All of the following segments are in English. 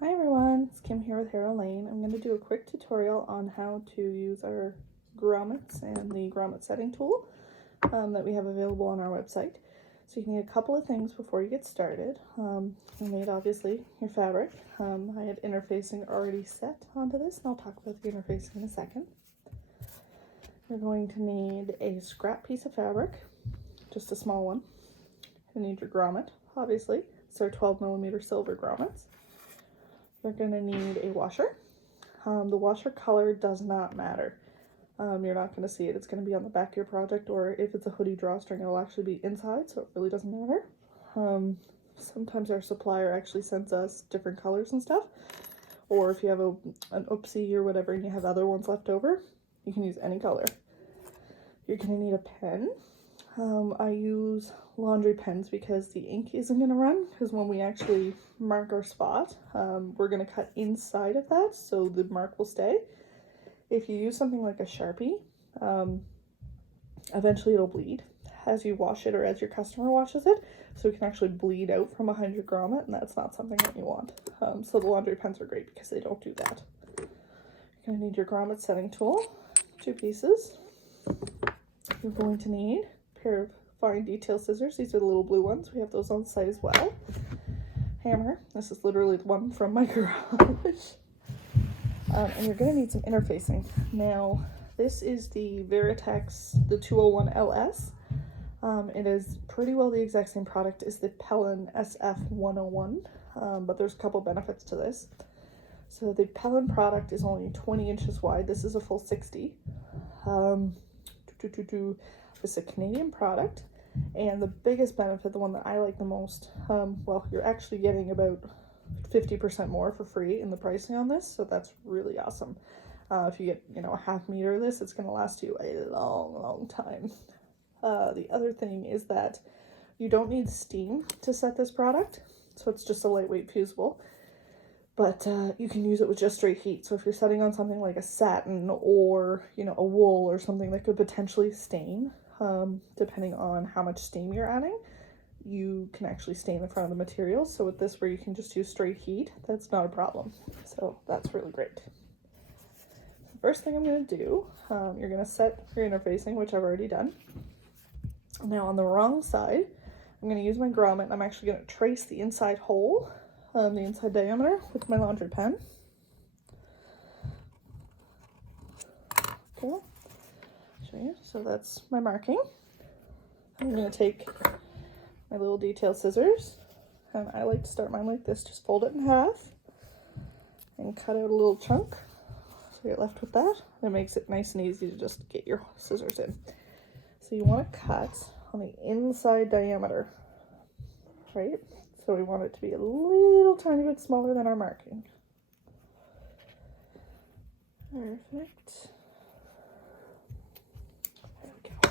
Hi everyone, it's Kim here with Hair Lane. I'm going to do a quick tutorial on how to use our grommets and the grommet setting tool that we have available on our website. So you need a couple of things before you get started. You need obviously your fabric. I had interfacing already set onto this, and I'll talk about the interfacing in a second. You're going to need a scrap piece of fabric, just a small one. You need your grommet, obviously. It's our 12mm silver grommets. You're going to need a washer. The washer color does not matter. You're not going to see it. It's going to be on the back of your project, or if it's a hoodie drawstring, it'll actually be inside, so it really doesn't matter. Sometimes our supplier actually sends us different colors and stuff, or if you have an oopsie or whatever and you have other ones left over, you can use any color. You're going to need a pen. I use laundry pens because the ink isn't going to run, because when we actually mark our spot, we're going to cut inside of that so the mark will stay. If you use something like a Sharpie, eventually it'll bleed as you wash it or as your customer washes it, so it can actually bleed out from behind your grommet, and that's not something that you want. So the laundry pens are great because they don't do that. You're going to need your grommet setting tool, 2 pieces. You're going to need pair of fine detail scissors. These are the little blue ones. We have those on site as well. Hammer. This is literally the one from my garage. And you're going to need some interfacing. Now, this is the Veritex, the 201 LS. It is pretty well the exact same product as the Pellin SF101, but there's a couple benefits to this. So the Pellin product is only 20 inches wide. This is a full 60. It's a Canadian product, and the biggest benefit, the one that I like the most, well, you're actually getting about 50% more for free in the pricing on this, so that's really awesome. If you get, a half meter of this, it's going to last you a long time. The other thing is that you don't need steam to set this product, so it's just a lightweight fusible. But you can use it with just straight heat. So if you're setting on something like a satin or, a wool or something that could potentially stain, depending on how much steam you're adding, you can actually stain the front of the material. So with this, where you can just use straight heat, that's not a problem. So that's really great. The first thing I'm going to do, you're going to set your interfacing, which I've already done. Now on the wrong side, I'm going to use my grommet, and I'm actually going to trace the inside hole, the inside diameter, with my laundry pen. Okay, show you. So that's my marking. I'm going to take my little detail scissors, and I like to start mine like this. Just fold it in half and cut out a little chunk. So you're left with that. It makes it nice and easy to just get your scissors in. So you want to cut on the inside diameter, right? So we want it to be a little tiny bit smaller than our marking. Perfect. There we go.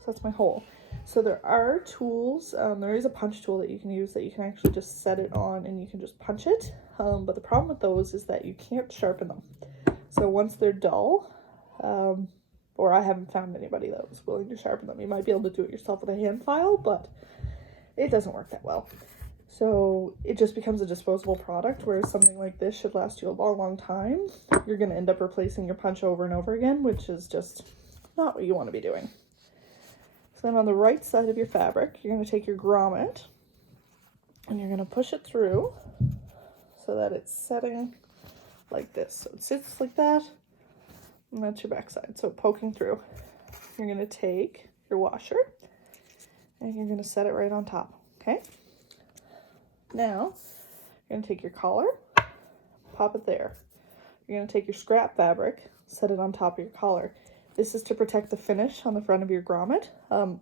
So that's my hole. So there are tools, there is a punch tool that you can use that you can actually just set it on and you can just punch it. But the problem with those is that you can't sharpen them. So once they're dull, or I haven't found anybody that was willing to sharpen them. You might be able to do it yourself with a hand file, but it doesn't work that well. So it just becomes a disposable product, whereas something like this should last you a long time. You're going to end up replacing your punch over and over again, which is just not what you want to be doing. So then on the right side of your fabric, you're going to take your grommet and you're going to push it through so that it's setting like this. So it sits like that, and that's your back side. So poking through. You're going to take your washer and you're going to set it right on top, okay? Now, you're going to take your collar, pop it there. You're going to take your scrap fabric, set it on top of your collar. This is to protect the finish on the front of your grommet.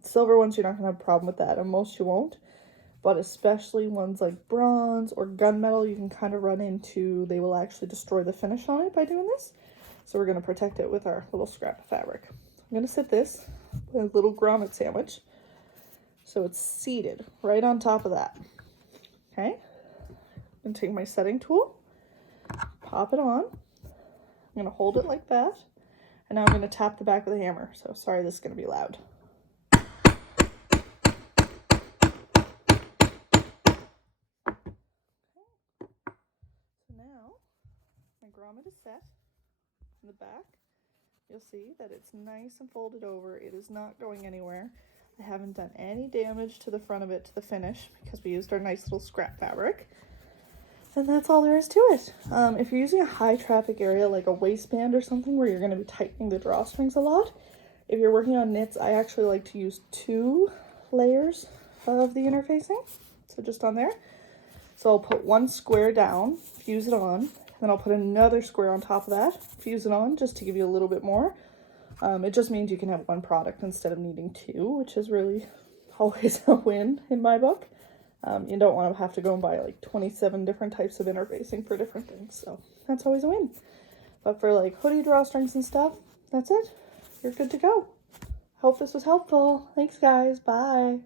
Silver ones, you're not going to have a problem with that, and most you won't. But especially ones like bronze or gunmetal, you can kind of run into, they will actually destroy the finish on it by doing this. So we're going to protect it with our little scrap of fabric. I'm going to sit this with a little grommet sandwich, so it's seated right on top of that. Okay, I'm going to take my setting tool, pop it on, I'm going to hold it like that, and now I'm going to tap the back with a hammer. So sorry, this is going to be loud. grommet is set in the back, you'll see that it's nice and folded over. It is not going anywhere. I haven't done any damage to the front of it to the finish because we used our nice little scrap fabric. And that's all there is to it. If you're using a high traffic area like a waistband or something where you're going to be tightening the drawstrings a lot, if you're working on knits, I actually like to use 2 layers of the interfacing. So just on there. So I'll put one square down, fuse it on, then I'll put another square on top of that, fuse it on just to give you a little bit more. It just means you can have one product instead of needing 2, which is really always a win in my book. You don't want to have to go and buy like 27 different types of interfacing for different things, so that's always a win. But for like hoodie drawstrings and stuff, that's it. You're good to go. Hope this was helpful. Thanks guys. Bye.